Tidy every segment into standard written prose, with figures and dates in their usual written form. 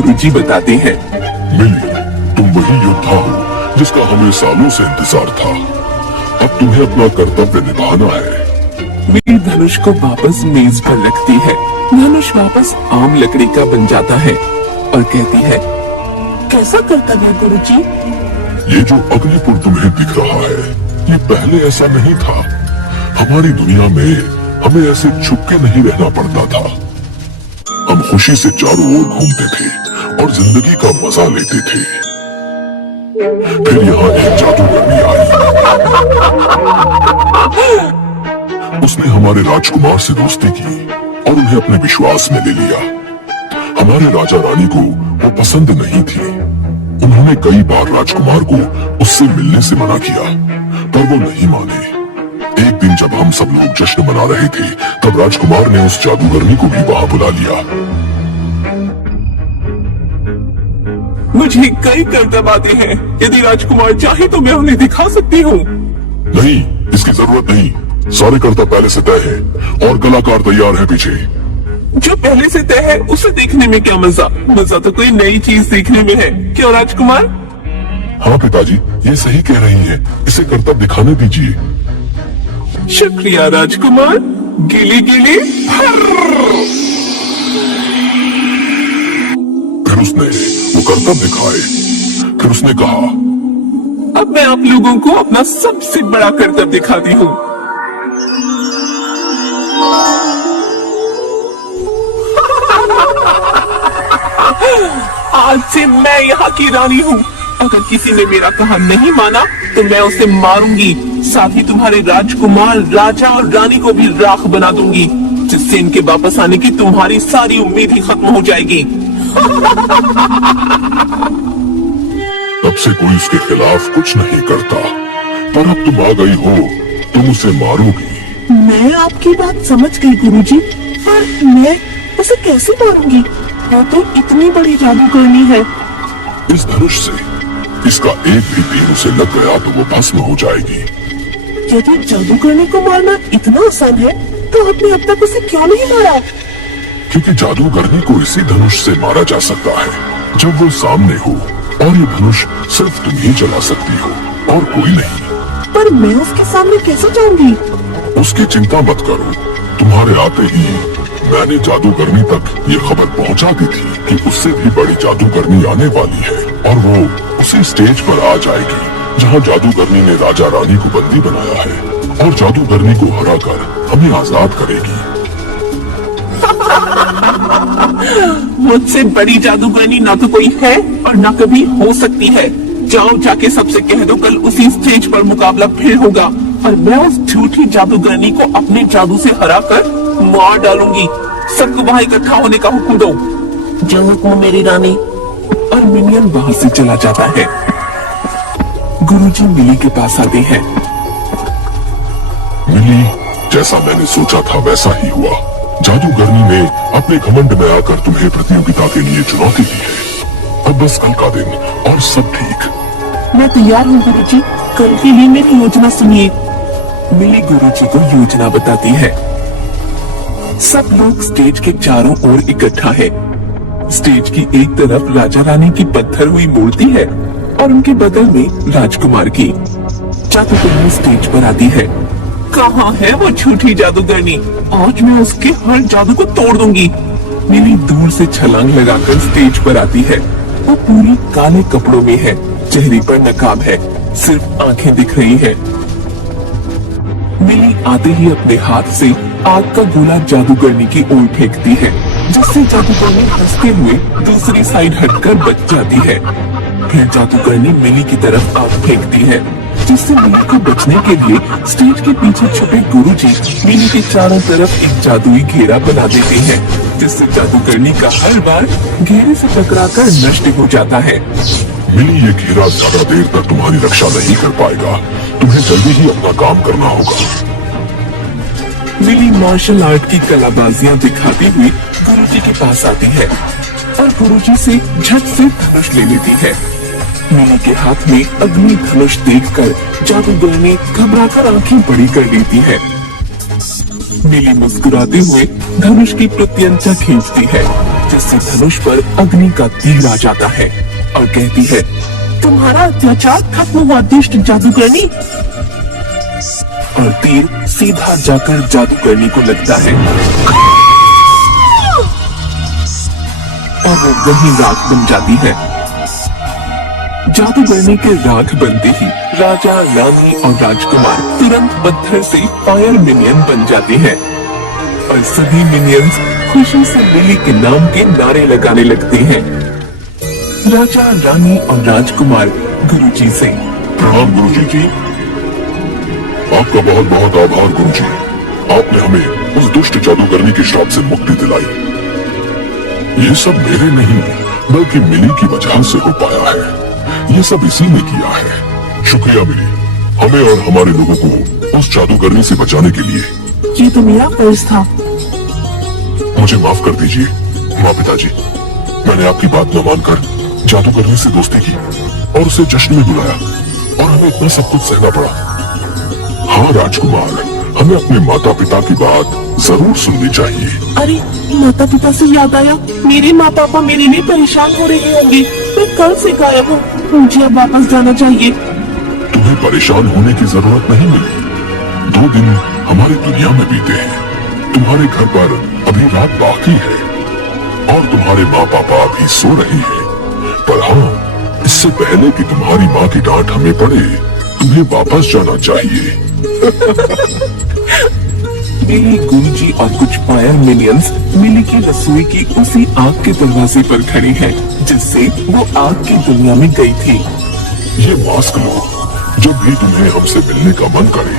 गुरुजी बताते हैं। मिली, तुम वही योद्धा हो जिसका हमें सालों से इंतजार था। अब तुम्हें अपना कर्तव्य निभाना है। मिली धनुष को वापस मेज पर रखती है। धनुष वापस आम लकड़ी का बन जाता है और कहती है, कैसा कर्तव्य गुरुजी? ये जो अग्निपुर तुम्हें दिख रहा है, ये पहले ऐसा नहीं था। हमारी दुनिया में हमें ऐसे छुप के नहीं रहना पड़ता था। हम खुशी से चारों ओर घूमते थे और जिंदगी का मजा लेते थे। फिर यहाँ एक जादूगरनी आई। उसने हमारे राजकुमार से दोस्ती की और उन्हें अपने विश्वास में ले लिया। हमारे राजा रानी को वो पसंद नहीं थी। उन्होंने कई बार राजकुमार को उससे मिलने से मना किया, पर वो नहीं माने। एक दिन जब हम सब लोग जश्न मना रहे थे, तब राजकुमार ने उस जादूगरनी को भी वहां बुला लिया। मुझे कई करतब आते हैं। यदि राजकुमार चाहे तो मैं उन्हें दिखा सकती हूँ। नहीं, इसकी जरूरत नहीं। सारे करतब पहले से तय है और कलाकार तैयार है पीछे। जो पहले से तय है उसे देखने में क्या मजा? मजा तो कोई नई चीज देखने में है, क्यों राजकुमार? हाँ पिताजी, ये सही कह रही हैं। इसे करतब दिखाने दीजिए। शुक्रिया राजकुमार। गिली गिली फिर उसने वो करतब दिखाए। फिर उसने कहा, अब मैं आप लोगों को अपना सबसे बड़ा करतब दिखाती हूँ। आज से मैं यहाँ की रानी हूँ। अगर किसी ने मेरा कहा नहीं माना तो मैं उसे मारूंगी। साथ ही तुम्हारे राजकुमार, राजा और रानी को भी राख बना दूंगी, जिससे इनके वापस आने की तुम्हारी सारी उम्मीद ही खत्म हो जाएगी। तब से कोई उसके खिलाफ कुछ नहीं करता, पर अब तुम आ गई हो, तुम उसे मारोगी। मैं आपकी बात समझ गई गुरुजी, पर मैं उसे कैसे मारूंगी? वो तो इतनी बड़ी जादूगरनी है। इस धनुष से इसका एक भी तीर उसे लग गया तो वो भस्म हो जाएगी। यदि जादूगरनी को मारना इतना आसान है, तो आपने अब तक उसे क्यों नहीं मारा? क्योंकि जादूगरनी को इसी धनुष से मारा जा सकता है जब वो सामने हो, और ये धनुष सिर्फ तुम ही चला सकती हो और कोई नहीं। पर मैं उसके सामने कैसे जाऊंगी? उसकी चिंता मत करो। तुम्हारे आते ही मैंने जादूगरनी तक ये खबर पहुंचा दी थी कि उससे भी बड़ी जादूगरनी आने वाली है, और वो उसी स्टेज पर आ जाएगी जहां जादूगरनी ने राजा रानी को बंदी बनाया है, और जादूगरनी को हराकर हमें आजाद करेगी। मुझसे बड़ी जादूगरनी ना तो कोई है और ना कभी हो सकती है। जाओ जाके सबसे कह दो कल उसी स्टेज पर मुकाबला फिर होगा, और मैं उस झूठी जादूगरनी को अपने जादू से हराकर मार डालूंगी। सबको वहां इकट्ठा होने का हुक्म दो। जो हुक्म मेरी रानी। और मिनियन वहां से चला जाता है। गुरुजी मिली के पास आते हैं। मिली, जैसा मैंने सोचा था वैसा ही हुआ। जादूगरनी ने अपने घमंड में आकर तुम्हें प्रतियोगिता के लिए चुनौती दी है। अब बस कल का दिन और सब ठीक। मैं तैयार हूँ गुरुजी, कल के लिए मेरी योजना सुनिए। मिली गुरुजी को योजना बताती है। सब लोग स्टेज के चारों ओर इकट्ठा है। स्टेज की एक तरफ राजा रानी की पत्थर हुई मूर्ति है और उनके बगल में राजकुमार की। जादूगरनी स्टेज पर आती है। कहाँ है वो झूठी जादूगरनी? आज मैं उसके हर जादू को तोड़ दूंगी। मिली दूर से छलांग लगाकर स्टेज पर आती है। वो पूरी काले कपड़ों में है, चेहरे पर नकाब है, सिर्फ आंखें दिख रही है। मिली आते ही अपने हाथ से आग का गोला जादूगरनी की ओर फेंकती है, जिससे जादूगरनी हंसते हुए दूसरी साइड हटकर बच जाती है। फिर जादूगरनी मिली की तरफ आग फेंकती है, जिससे मिली को बचने के लिए स्टेज के पीछे छुपे गुरुजी मिली के चारों तरफ एक जादुई घेरा बना देते हैं, जिससे जादूगरनी का हर बार घेरे से टकराकर नष्ट हो जाता है। मिली, ये घेरा ज्यादा देर तक तुम्हारी रक्षा नहीं कर पाएगा। तुम्हें जल्दी ही अपना काम करना होगा। मिली मार्शल आर्ट की कलाबाजियां दिखाती हुई गुरुजी के पास आती है और गुरुजी से झट से धनुष ले लेती है। मिली के हाथ में अग्नि धनुष देखकर जादूगरनी घबराकर आंखें बड़ी कर लेती है। मिली मुस्कुराते हुए धनुष की प्रत्यंचा खींचती है जिससे धनुष पर अग्नि का तीर आ जाता है और कहती है, तुम्हारा अत्याचार खत्म हुआ दुष्ट जादूगरनी। और तीर सीधा जाकर जादूगरनी को लगता है और वो वही राख बन जाती है। जादूगरनी के राख बनते ही राजा, रानी और राजकुमार तुरंत पत्थर से फायर मिनियन बन जाते हैं और सभी मिनियंस खुशी से मिली के नाम के नारे लगाने लगते हैं। राजा, रानी और राजकुमार गुरुजी से, प्रणाम गुरुजी जी। आपका बहुत बहुत आभार गुरुजी। आपने हमें उस दुष्ट जादूगरनी के श्राप से मुक्ति दिलाई। ये सब मेरे नहीं बल्कि मिली की वजह से हो पाया है। ये सब इसी ने किया है। शुक्रिया मिली, हमें और हमारे लोगों को उस जादूगरनी से बचाने के लिए। ये तो मेरा फर्ज था। मुझे माफ कर दीजिए माँ पिताजी, मैंने आपकी बात न मानकर जादूगरनी से दोस्ती की और उसे जश्न में बुलाया और हमें इतना सब कुछ सहना पड़ा। हाँ राजकुमार, हमें अपने माता पिता की बात जरूर सुननी चाहिए। अरे माता पिता से याद आया, मेरे माँ पापा मेरे लिए परेशान हो रहे होंगे। मैं कल से गायब हूँ, मुझे अब वापस जाना चाहिए। तुम्हें परेशान होने की जरूरत नहीं मिली। 2 दिन हमारी दुनिया में बीते हैं। तुम्हारे घर पर अभी रात बाकी है और तुम्हारे माँ पापा अभी सो रहे हैं। पर हाँ, इससे पहले कि तुम्हारी माँ की डांट हमें पड़े, तुम्हें वापस जाना चाहिए। मिली, गुरुजी और कुछ फायर मिनियंस मिली की रसोई की उसी आग के दरवाजे पर खड़ी हैं, जिससे वो आग की दुनिया में गई थी। ये मास्क लो, जब भी तुम्हें हमसे मिलने का मन करे,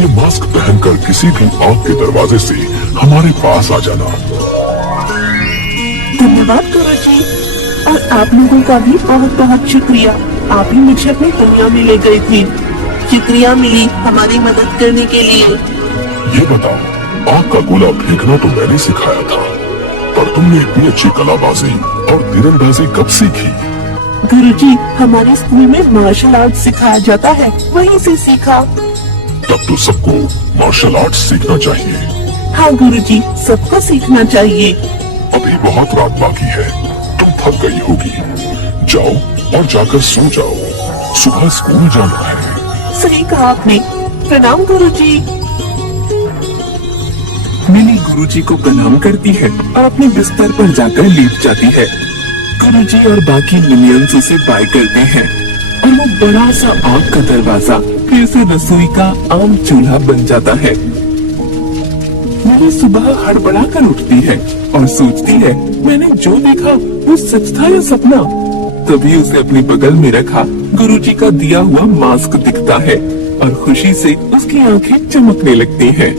ये मास्क पहनकर किसी भी आग के दरवाजे से हमारे पास आ जाना। धन्यवाद गुरुजी, और आप लोगों का भी बहुत बहुत शुक्रिया। आप ही मुझे अपनी दुनिया में ले गई थी। शुक्रिया मिली हमारी मदद करने के लिए। ये बताओ, आग का गोला फेंकना तो मैंने सिखाया था, पर तुमने इतनी अच्छी कलाबाजी और तीरंदाजी कब सीखी? गुरुजी, हमारे स्कूल में मार्शल आर्ट सिखाया जाता है, वहीं से सीखा। तब तो सबको मार्शल आर्ट्स सीखना चाहिए। हाँ गुरुजी, सबको सीखना चाहिए। अभी बहुत रात बाकी है, तुम थक गई होगी। जाओ और जाकर सो जाओ, सुबह स्कूल जाना है। सही कहा आपने। प्रणाम गुरुजी। मिली गुरुजी को प्रणाम करती है और अपने बिस्तर पर जाकर लेट जाती है। गुरुजी और बाकी मिनियंस उसे बाय करते हैं और वो बड़ा सा आग का दरवाजा फिर से रसोई का आम चूल्हा बन जाता है। मिली सुबह हड़बड़ा कर उठती है और सोचती है, मैंने जो देखा वो सच था या सपना। तभी उसे अपने बगल में रखा गुरुजी का दिया हुआ मास्क दिखता है और खुशी से उसकी आंखें चमकने लगती हैं।